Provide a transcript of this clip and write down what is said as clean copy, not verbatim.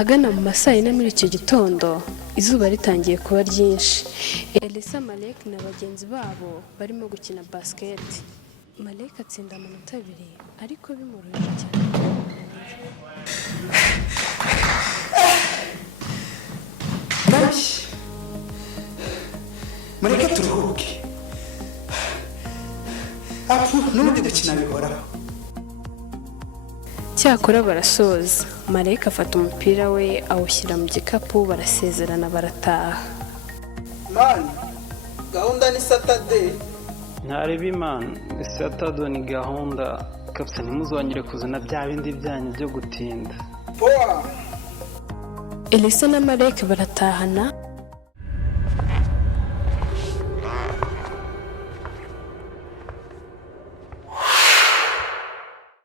Ahagana mu masaa yine muri icyo gitondo izuba ritangiye kuba ryinshi, Elisa, Malek na bagenzi babo barimo gukina basket. Malek atsinda amanota 2 ariko bimoroheye cyane. Mureke turuhuke. N'ubundi gukina bihoraho. Cyakora barasoza. Malek afata umupira we awushyira mu gikapu, barasezerana barataha. Man, gahunda ni Saturday. Ntaribi man, Saturday ni gahunda. Kabisa ntimuzongere kuzana bya bindi byanyu byo gutinda. Poa. Elisa na Malek baratahana